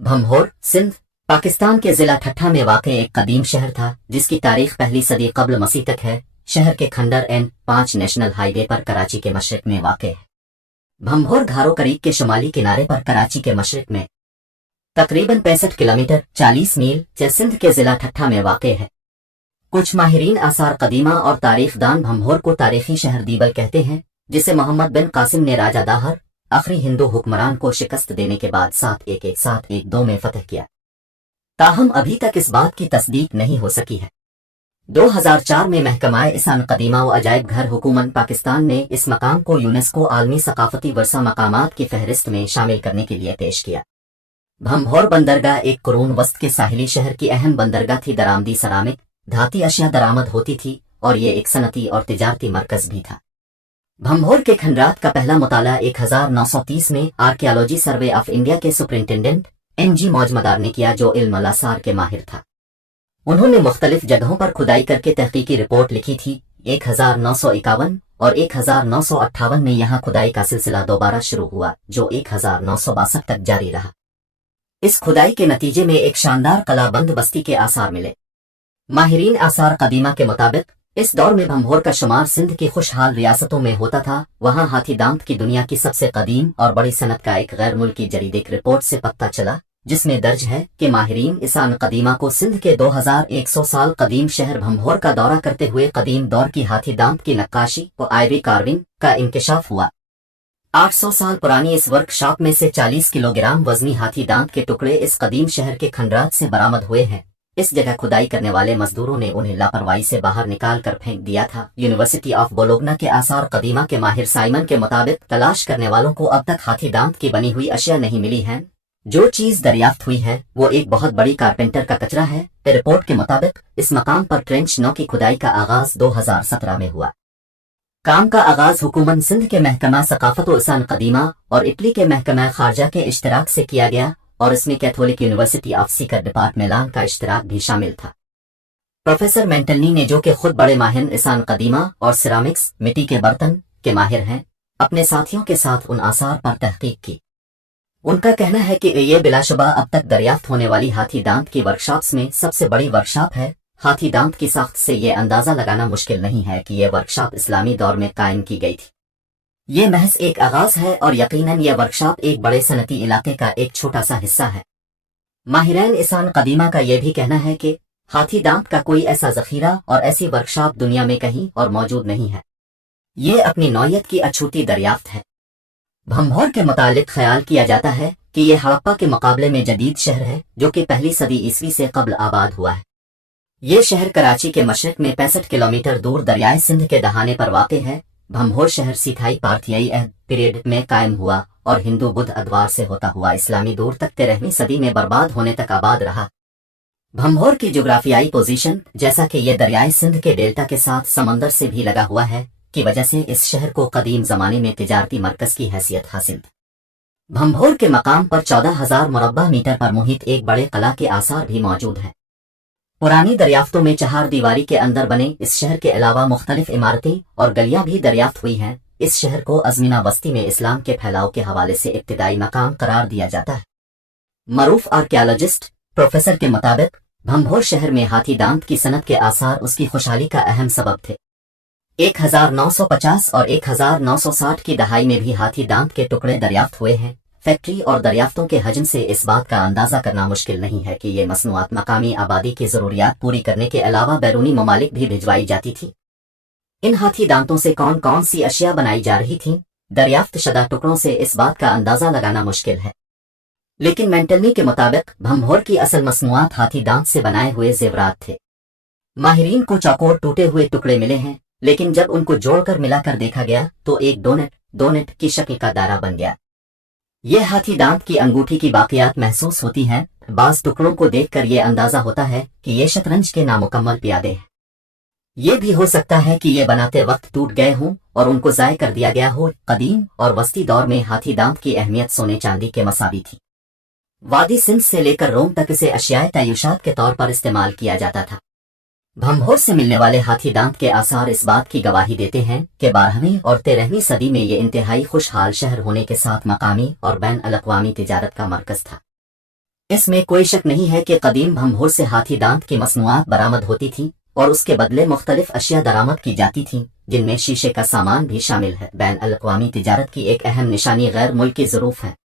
भंभौर सिंध पाकिस्तान के जिला ठट्ठा में वाक़ एक कदीम शहर था जिसकी तारीख पहली सदी कब्ल मसीह तक है। शहर के खंडर N5 नेशनल हाईवे पर कराची के मशरिक में वाक़ है। भंभौर घारो करीब के शुमाली किनारे पर कराची के मशरिक में तकरीबन 65 किलोमीटर 40 मील से सिंध के जिला ठट्ठा में वाक़ है। कुछ माहिरीन आसार कदीमा और तारीखदान भंभौर को तारीखी शहर दीबल कहते हैं, जिसे मोहम्मद बिन कासिम ने राजा दाहर आखिरी हिंदू हुक्मरान को शिकस्त देने के बाद 711-712 में फतह किया। ताहम अभी तक इस बात की तस्दीक नहीं हो सकी है। 2004 में महकमाए इसान कदीमा व अजायब घर हुकूमत पाकिस्तान ने इस मकाम को यूनेस्को आलमी सकाफती वर्सा मकामात की फहरिस्त में शामिल करने के लिए पेश किया। भंभौर बंदरगाह एक कुरून वस्त के साहिली शहर की अहम बंदरगाह थी। दरामदी सरामिक धाती अशिया दरामद होती थी और ये एक सनती और तिजारती मरकज भी था। भंभौर के खंडरात का पहला मुताला 1930 में आर्कियोलॉजी सर्वे ऑफ इंडिया के सुपरिंटेंडेंट NG मौजमदार ने किया, जो इल्म अल-आसार के माहिर था। उन्होंने मुख्तलिफ जगहों पर खुदाई करके तहकीकी रिपोर्ट लिखी थी। 1951 और 1958 में यहाँ खुदाई का सिलसिला दोबारा शुरू हुआ, जो 1962 तक जारी रहा। इस खुदाई के नतीजे में एक शानदार कलाबंद बस्ती के आसार मिले। माहिरीन आसार कदीमा के मुताबिक इस दौर में भंभौर का शुमार सिंध की खुशहाल रियासतों में होता था। वहाँ हाथी दांत की दुनिया की सबसे कदीम और बड़ी सनत का एक गैर मुल्की जरीद रिपोर्ट से पता चला, जिसमें दर्ज है कि माहिरीन इसान कदीमा को सिंध के 2100 साल कदीम शहर भंभौर का दौरा करते हुए कदीम दौर की हाथी दांत की नक्काशी और आयरी कार्विंग का इंकशाफ हुआ। 800 साल पुरानी इस वर्कशॉप में से 40 किलोग्राम वजनी हाथी दांत के टुकड़े इस कदीम शहर के खंडरात से बरामद हुए हैं। इस जगह खुदाई करने वाले मजदूरों ने उन्हें लापरवाही से बाहर निकाल कर फेंक दिया था। यूनिवर्सिटी ऑफ बोलोग्ना के आसार कदीमा के माहिर साइमन के मुताबिक तलाश करने वालों को अब तक हाथी दांत की बनी हुई अशिया नहीं मिली है। जो चीज दरियाफ्त हुई है वो एक बहुत बड़ी कारपेंटर का कचरा है। रिपोर्ट के मुताबिक इस मकाम पर ट्रेंच 9 की खुदाई का आगाज 2017 में हुआ। काम का आगाज हुकूमत सिंध के महकमा सकाफत व इसान कदीमा और इटली के महकमा खारजा के इश्तराक से किया गया और इसमें Catholic university of Sikar department का इश्तराक भी शामिल था। प्रोफेसर मेंटलनी ने, जो कि खुद बड़े माहिर इसान कदीमा और सिरामिक्स मिट्टी के बर्तन के माहिर हैं, अपने साथियों के साथ उन आसार पर तहकीक की। उनका कहना है कि ये बिलाशुबा अब तक दरियाफ्त होने वाली हाथी दांत की वर्कशॉप्स में सबसे बड़ी वर्कशॉप है। हाथी दांत की साख्त से ये अंदाजा लगाना मुश्किल नहीं है कि यह वर्कशॉप इस्लामी दौर में कायम की गई थी। ये महज एक आगाज है और यकीनन यह वर्कशॉप एक बड़े सनती इलाके का एक छोटा सा हिस्सा है। माहिरान इसान कदीमा का यह भी कहना है कि हाथी दांत का कोई ऐसा जखीरा और ऐसी वर्कशॉप दुनिया में कहीं और मौजूद नहीं है। ये अपनी नौयत की अछूती दरियाफ्त है। भंभौर के मुतालिक ख्याल किया जाता है कि यह हड़प्पा के मुकाबले में जदीद शहर है, जो कि पहली सदी ईस्वी से कब्ल आबाद हुआ है। ये शहर कराची के मशरक में 65 किलोमीटर दूर दरियाए सिंध के दहाने पर वाक़ है। भंभौर शहर सीथाई पार्थियाई अहद पीरियड में कायम हुआ और हिंदू बुद्ध अदवार से होता हुआ इस्लामी दौर तक 13वीं सदी में बर्बाद होने तक आबाद रहा। भंभौर की जोग्राफियाई पोजीशन, जैसा कि यह दरियाए सिंध के डेल्टा के साथ समंदर से भी लगा हुआ है, की वजह से इस शहर को कदीम जमाने में तिजारती मरकज की हैसियत हासिल थी। भंभौर के मकाम पर 14,000 मुरब्बा मीटर पर मुहित एक बड़े कला के आसार भी मौजूद हैं। पुरानी दरियाफ्तों में चहार दीवारी के अंदर बने इस शहर के अलावा मुख्तलिफ इमारतें और गलियां भी दरियाफ्त हुई हैं। इस शहर को अजमीना बस्ती में इस्लाम के फैलाव के हवाले से इब्तिदाई मकाम करार दिया जाता है। मरूफ आर्कियोलॉजिस्ट प्रोफेसर के मुताबिक भंभौर शहर में हाथी दांत की सनत के आसार उसकी खुशहाली का अहम सबब थे। 1950 और 1960 की दहाई में भी हाथी दांत के टुकड़े दरियाफ्त हुए हैं। फैक्ट्री और दरियाफ्तों के हजम से इस बात का अंदाजा करना मुश्किल नहीं है कि ये मसनूआत मकामी आबादी की जरूरियात पूरी करने के अलावा बैरूनी ममालिक भी भिजवाई जाती थी। इन हाथी दांतों से कौन कौन सी अशिया बनाई जा रही थीं, दरियाफ्त शदा टुकड़ों से इस बात का अंदाजा लगाना मुश्किल है। लेकिन मेंटलनी के मुताबिक भंभौर की असल मसनूआत हाथी दांत से बनाए हुए जेवरात थे। माहिरीन को चौकोर टूटे हुए टुकड़े मिले हैं, लेकिन जब उनको जोड़कर मिलाकर देखा गया तो एक डोनेट की शक्ल का दायरा बन गया। ये हाथी दांत की अंगूठी की बाकियात महसूस होती हैं। बाज टुकड़ों को देखकर ये अंदाजा होता है कि ये शतरंज के नामुकम्मल प्यादे हैं। ये भी हो सकता है कि ये बनाते वक्त टूट गए हों और उनको ज़ाय कर दिया गया हो। कदीम और वस्ती दौर में हाथी दांत की अहमियत सोने चांदी के मसावी थी। वादी सिंध से लेकर रोम तक इसे अशियाए तय्युशात के तौर पर इस्तेमाल किया जाता था। भंभौर से मिलने वाले हाथी दांत के आसार इस बात की गवाही देते हैं कि 12वीं और 13वीं सदी में ये इंतहाई खुशहाल शहर होने के साथ मकामी और बैन अल अक़वामी तिजारत का मरकज था। اس میں کوئی شک نہیں ہے کہ قدیم بھمبھور سے ہاتھی دانت کی مصنوعات برآمد ہوتی تھی اور اس کے بدلے مختلف اشیاء درآمد کی جاتی تھیں، جن میں شیشے کا سامان بھی شامل ہے۔ بین الاقوامی تجارت کی ایک اہم نشانی غیر ملکی ظروف ہے۔